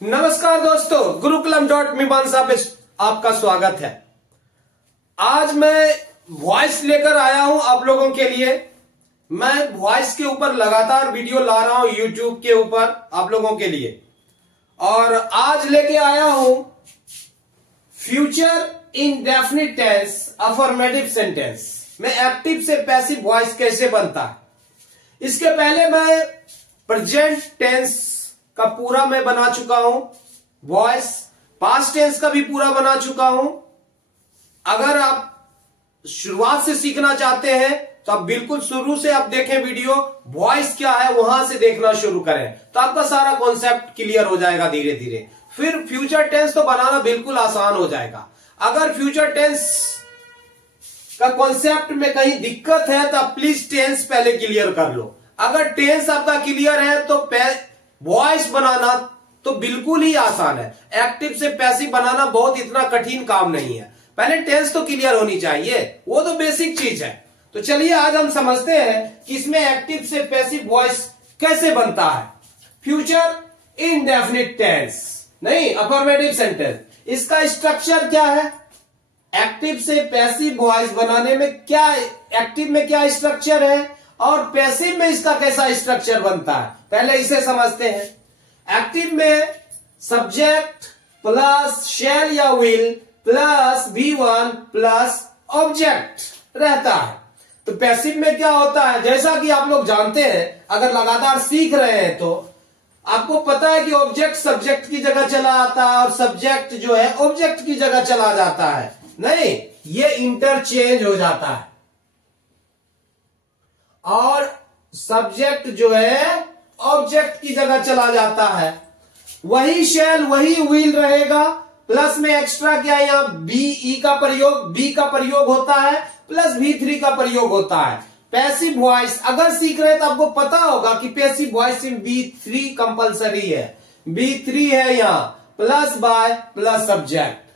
नमस्कार दोस्तों, गुरुकुलम.me पे आपका स्वागत है। आज मैं वॉइस लेकर आया हूं आप लोगों के लिए। मैं वॉइस के ऊपर लगातार वीडियो ला रहा हूं यूट्यूब के ऊपर आप लोगों के लिए, और आज लेके आया हूं future indefinite tense affirmative sentence में एक्टिव से पैसिव वॉइस कैसे बनता है। इसके पहले मैं प्रेजेंट टेंस का पूरा मैं बना चुका हूं वॉइस, पास्ट टेंस का भी पूरा बना चुका हूं। अगर आप शुरुआत से सीखना चाहते हैं तो आप बिल्कुल शुरू से आप देखें वीडियो, वॉइस क्या है वहां से देखना शुरू करें तो आपका सारा कॉन्सेप्ट क्लियर हो जाएगा धीरे धीरे। फिर फ्यूचर टेंस तो बनाना बिल्कुल आसान हो जाएगा। अगर फ्यूचर टेंस का कॉन्सेप्ट में कहीं दिक्कत है तो आप प्लीज टेंस पहले क्लियर कर लो। अगर टेंस आपका क्लियर है तो वॉइस बनाना तो बिल्कुल ही आसान है। एक्टिव से पैसिव बनाना बहुत इतना कठिन काम नहीं है। पहले टेंस तो क्लियर होनी चाहिए, वो तो बेसिक चीज है। तो चलिए आज हम समझते हैं कि इसमें एक्टिव से पैसिव वॉइस कैसे बनता है। फ्यूचर इंडेफिनिट टेंस नहीं, अफर्मेटिव सेंटेंस, इसका स्ट्रक्चर क्या है। एक्टिव से पैसिव वॉइस बनाने में क्या, एक्टिव में क्या स्ट्रक्चर है और पैसिव में इसका कैसा स्ट्रक्चर बनता है, पहले इसे समझते हैं। एक्टिव में सब्जेक्ट प्लस शैल या will plus V1 plus object रहता है। तो पैसिव में क्या होता है, जैसा कि आप लोग जानते हैं, अगर लगातार सीख रहे हैं तो आपको पता है कि ऑब्जेक्ट सब्जेक्ट की जगह चला आता है और सब्जेक्ट जो है ऑब्जेक्ट की जगह चला जाता है। नहीं, ये इंटरचेंज हो जाता है और सब्जेक्ट जो है ऑब्जेक्ट की जगह चला जाता है। वही शैल वही विल रहेगा, प्लस में एक्स्ट्रा क्या है, यहां बी का प्रयोग होता है, प्लस V3 का प्रयोग होता है। पैसिव वॉइस अगर सीख रहे हैं तो आपको पता होगा कि passive voice in V3 compulsory है। V3 है यहां, प्लस बाय प्लस सब्जेक्ट।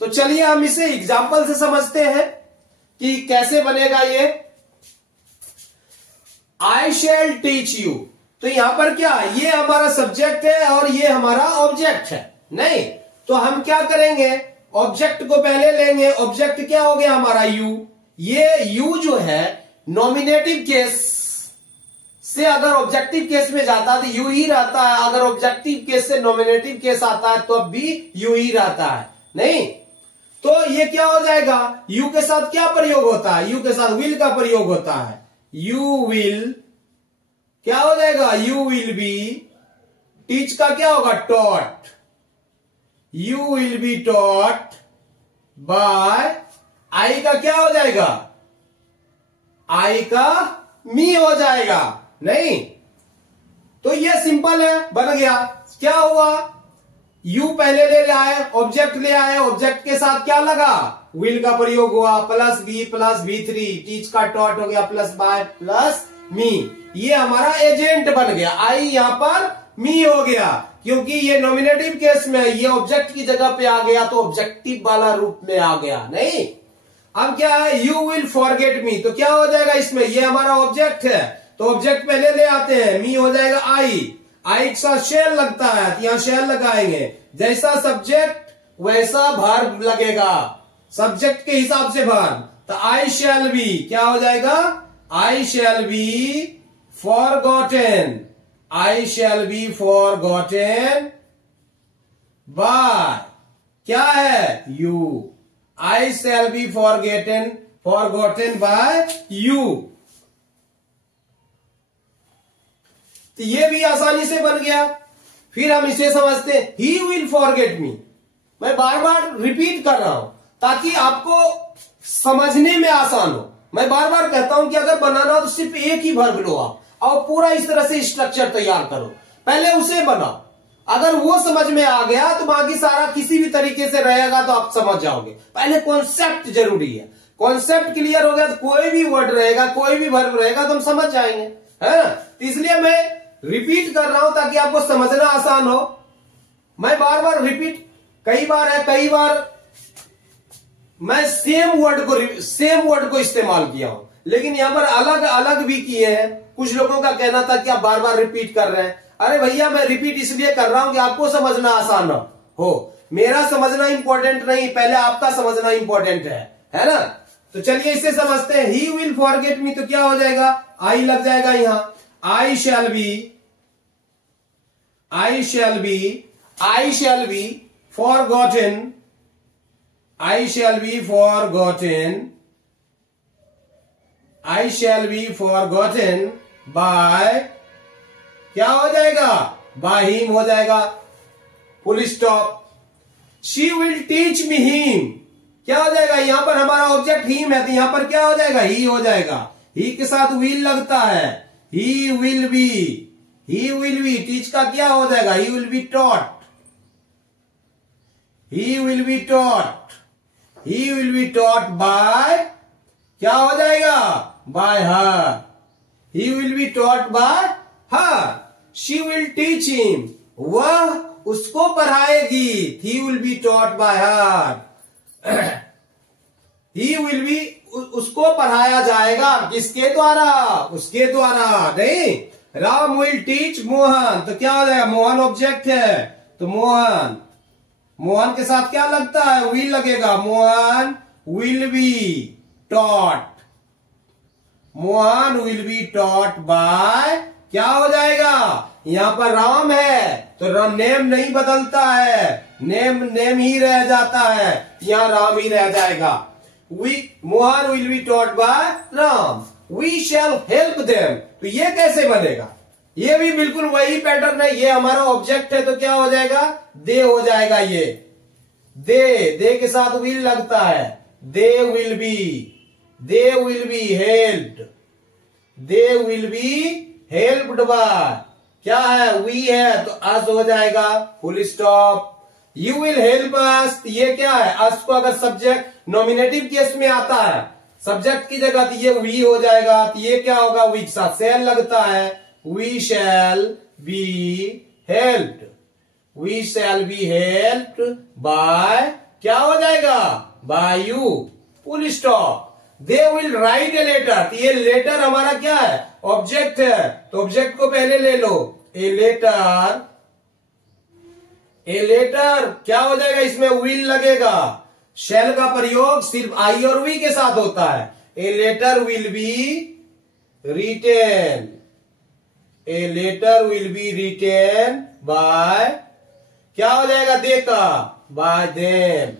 तो चलिए हम इसे एग्जाम्पल से समझते हैं कि कैसे बनेगा ये। आई शैल टीच यू, तो यहां पर क्या, ये हमारा सब्जेक्ट है और ये हमारा ऑब्जेक्ट है। नहीं, तो हम क्या करेंगे, ऑब्जेक्ट को पहले लेंगे। ऑब्जेक्ट क्या हो गया हमारा यू। ये यू जो है नॉमिनेटिव केस से अगर ऑब्जेक्टिव केस में जाता है तो यू ही रहता है, अगर ऑब्जेक्टिव केस से नॉमिनेटिव केस आता है तो अब भी यू ही रहता है। नहीं, तो ये क्या हो जाएगा, यू के साथ क्या प्रयोग होता है, यू के साथ विल का प्रयोग होता है। यू विल क्या हो जाएगा, यू विल बी, टीच का क्या होगा, taught, you will be taught by, I का क्या हो जाएगा, आई का मी हो जाएगा। नहीं, तो ये सिंपल है, बन गया। क्या हुआ, यू पहले ले आए, ऑब्जेक्ट ले आए, ऑब्जेक्ट के साथ क्या लगा, विल का प्रयोग हुआ, plus be plus V3, teach का टॉट हो गया, प्लस बाय प्लस मी, ये हमारा एजेंट बन गया। आई यहां पर मी हो गया क्योंकि ये नॉमिनेटिव केस में ये ऑब्जेक्ट की जगह पे आ गया तो ऑब्जेक्टिव वाला रूप में आ गया। नहीं, अब क्या है, यू विल फॉरगेट मी, तो क्या हो जाएगा इसमें, ये हमारा ऑब्जेक्ट है तो ऑब्जेक्ट पहले ले आते हैं, मी हो जाएगा आई, आई के साथ शैल लगता है तो यहां शैल लगाएंगे। जैसा सब्जेक्ट वैसा वर्ब लगेगा, सब्जेक्ट के हिसाब से वर्ब। तो आई शैल बी क्या हो जाएगा, I shall be forgotten, I shall be forgotten by क्या है, you, I shall be forgotten by you. तो ये भी आसानी से बन गया। फिर हम इसे समझते हैं, ही विल फॉरगेट मी। मैं बार बार रिपीट कर रहा हूं ताकि आपको समझने में आसान हो। मैं बार बार कहता हूं कि अगर बनाना हो तो सिर्फ एक ही वर्ब लो आप और पूरा इस तरह से स्ट्रक्चर तैयार करो, पहले उसे बनाओ। अगर वो समझ में आ गया तो बाकी सारा किसी भी तरीके से रहेगा तो आप समझ जाओगे। पहले कॉन्सेप्ट जरूरी है, कॉन्सेप्ट क्लियर हो गया तो कोई भी वर्ड रहेगा, कोई भी वर्ब रहेगा तो हम समझ जाएंगे, है ना। तो इसलिए मैं रिपीट कर रहा हूं ताकि आपको समझना आसान हो। मैं बार बार रिपीट, कई बार मैं सेम वर्ड को इस्तेमाल किया हूं, लेकिन यहां पर अलग अलग भी किए हैं। कुछ लोगों का कहना था कि आप बार बार रिपीट कर रहे हैं। अरे भैया मैं रिपीट इसलिए कर रहा हूं कि आपको समझना आसान हो। मेरा समझना इंपॉर्टेंट नहीं, पहले आपका समझना इंपॉर्टेंट है ना। तो चलिए इसे समझते हैं। ही विल फॉरगेट मी, तो क्या हो जाएगा, आई लग जाएगा यहां। I shall be forgotten, I shall be forgotten by, क्या हो जाएगा, by him हो जाएगा, full stop. She will teach me him, क्या हो जाएगा, यहां पर हमारा ऑब्जेक्ट him है तो यहां पर क्या हो जाएगा, he हो जाएगा। he के साथ will लगता है, he will be teach का क्या हो जाएगा, he will be taught by, क्या हो जाएगा, by her, he will be taught by her, she will teach him, वह उसको पढ़ाएगी, he will be taught by her, he will be, उसको पढ़ाया जाएगा, किसके द्वारा, उसके द्वारा नहीं। राम will teach मोहन, तो क्या हो जाएगा, मोहन ऑब्जेक्ट है तो मोहन के साथ क्या लगता है, will लगेगा, Mohan will be taught by, क्या हो जाएगा, यहां पर राम है तो नेम नहीं बदलता है, नेम ही रह जाता है, यहां राम ही रह जाएगा। Mohan will be taught by Ram, we shall help them, तो ये कैसे बनेगा, ये भी बिल्कुल वही पैटर्न है। ये हमारा ऑब्जेक्ट है तो क्या हो जाएगा, दे हो जाएगा। ये दे के साथ will लगता है, दे will be helped by, क्या है, we है तो us हो जाएगा, full stop. you will help us, ये क्या है, us को अगर सब्जेक्ट नॉमिनेटिव केस में आता है सब्जेक्ट की जगह तो ये we हो जाएगा, तो ये क्या होगा, we के साथ shall लगता है, we shall be helped by, क्या हो जाएगा, by you, full stop. They will write a letter, तो ये लेटर हमारा क्या है, ऑब्जेक्ट है तो ऑब्जेक्ट को पहले ले लो, ए लेटर क्या हो जाएगा, इसमें विल लगेगा। शैल का प्रयोग सिर्फ आई और वी के साथ होता है। A letter will be written by, क्या हो जाएगा, दे का, by them.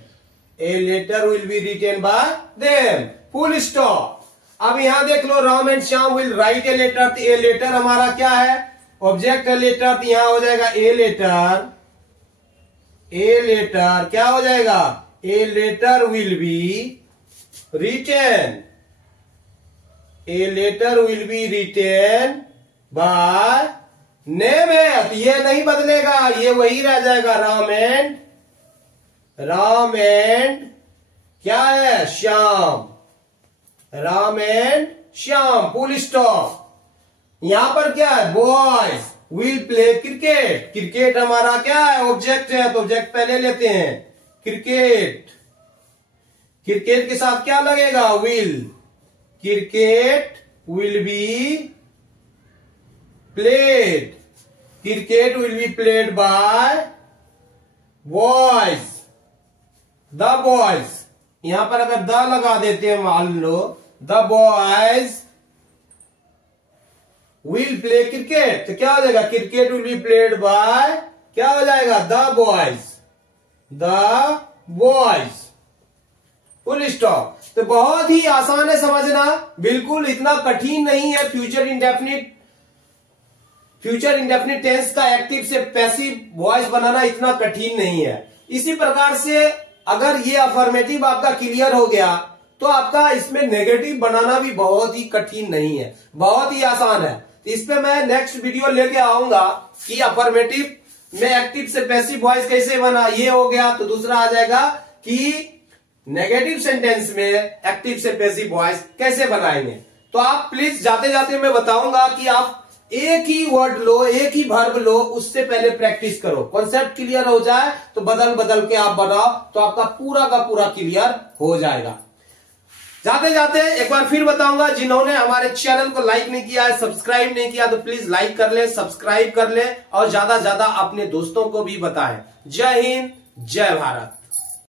A letter will be written by them, full stop. अब यहां देख लो, Ram and Shyam will write a letter, तो ए लेटर हमारा क्या है, ऑब्जेक्ट है लेटर, तो यहां हो जाएगा ए लेटर क्या हो जाएगा, a letter will be written by name है, तो ये नहीं बदलेगा, ये वही रह जाएगा, राम एंड क्या है, Ram and Shyam, full stop. यहां पर क्या है, बॉयज विल प्ले क्रिकेट हमारा क्या है, ऑब्जेक्ट है तो ऑब्जेक्ट पहले लेते हैं, क्रिकेट के साथ क्या लगेगा, cricket will be played by boys, the boys. यहां पर अगर द लगा देते हैं, मान लो the boys will play cricket, तो क्या हो जाएगा, cricket will be played by, क्या हो जाएगा, द बॉयज, फुल स्टॉप। तो बहुत ही आसान है समझना, बिल्कुल इतना कठिन नहीं है। फ्यूचर इंडेफिनिट टेंस का एक्टिव से पैसिव वॉइस बनाना इतना कठिन नहीं है। इसी प्रकार से अगर ये अफर्मेटिव आपका क्लियर हो गया तो आपका इसमें नेगेटिव बनाना भी बहुत ही कठिन नहीं है, बहुत ही आसान है। तो इस पे मैं नेक्स्ट वीडियो लेके आऊंगा कि अफर्मेटिव में एक्टिव से पैसिव वॉइस कैसे बना, ये हो गया। तो दूसरा आ जाएगा कि नेगेटिव सेंटेंस में एक्टिव से पैसिव वॉइस कैसे बनाएंगे। तो आप प्लीज जाते जाते मैं बताऊंगा कि आप एक ही वर्ड लो, एक ही वर्ब लो, उससे पहले प्रैक्टिस करो। कॉन्सेप्ट क्लियर हो जाए तो बदल के आप बनाओ, तो आपका पूरा का पूरा क्लियर हो जाएगा। जाते जाते एक बार फिर बताऊंगा, जिन्होंने हमारे चैनल को लाइक नहीं किया है, सब्सक्राइब नहीं किया, तो प्लीज लाइक कर ले, सब्सक्राइब कर ले और ज्यादा से ज्यादा अपने दोस्तों को भी बताएं। जय हिंद, जय भारत।